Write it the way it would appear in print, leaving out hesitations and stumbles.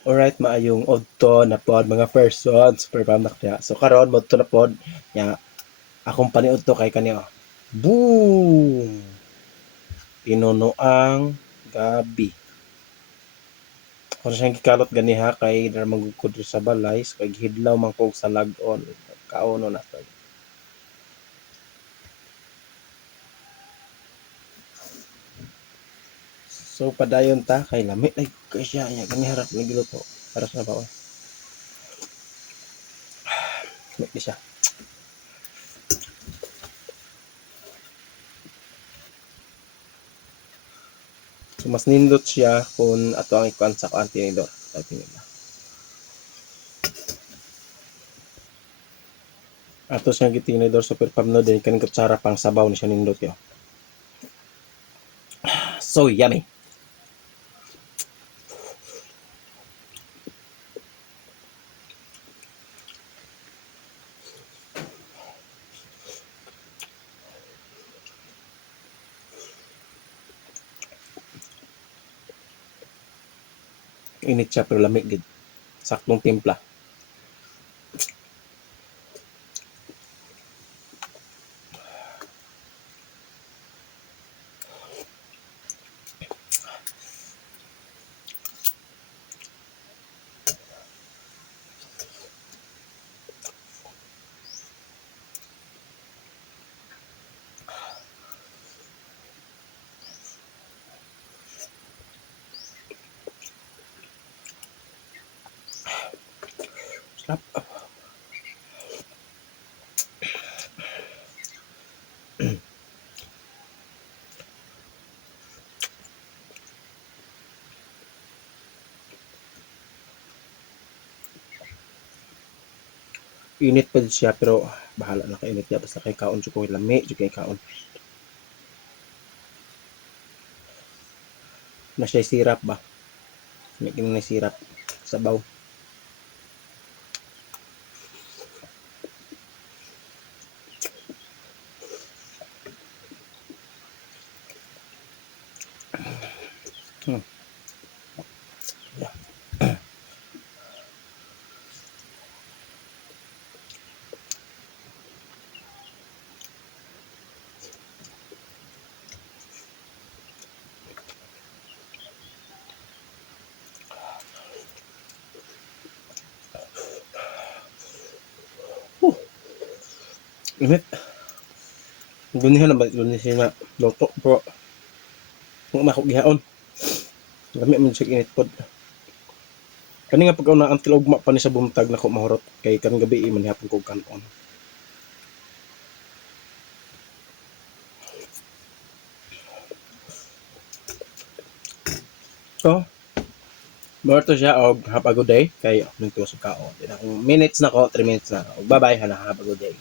Alright, maayong udto na pod mga person super pamak niya. So karon modto na pod nya akong paniudto kay kaniya. Boom! Pinunoang gabi. Kung siyang gikalot ganiha kay dara magugod sa balay so kay gihidlaw man kog sa lag-on. Kauno na to. So padayon ta kay lami ay kay siya nya gani harap ni giluto para sa baon. Lami siya. So mas nindot siya kung ato ang ikuan sa kuan tinidor. Sabi nila. Ato siyang gitinidor super pamno din kaning kutsara pang sabaw ni siya nindot yo. So yummy. Init siya pero lamig gid. Saktong timpla. Sarap. Init pa din siya pero bahala na kainit niya basta kay kaon jud ko lami jud kay kaon. Na siya sirap ba? May kinang sirap sabaw. Hmm. Yeah. Init. Gunihan na ba gunis na loto pero kung mako gihaon. Lami man siya init pod. Kani nga pagkaw na until ugma pa ni sa bumtag nako mahurot kay kan gabi man hapon ko kanon. So, more to siya og have a good day kay nagtuwa sa kaon. Minutes na ko, 3 minutes na. Bye bye, have a good day.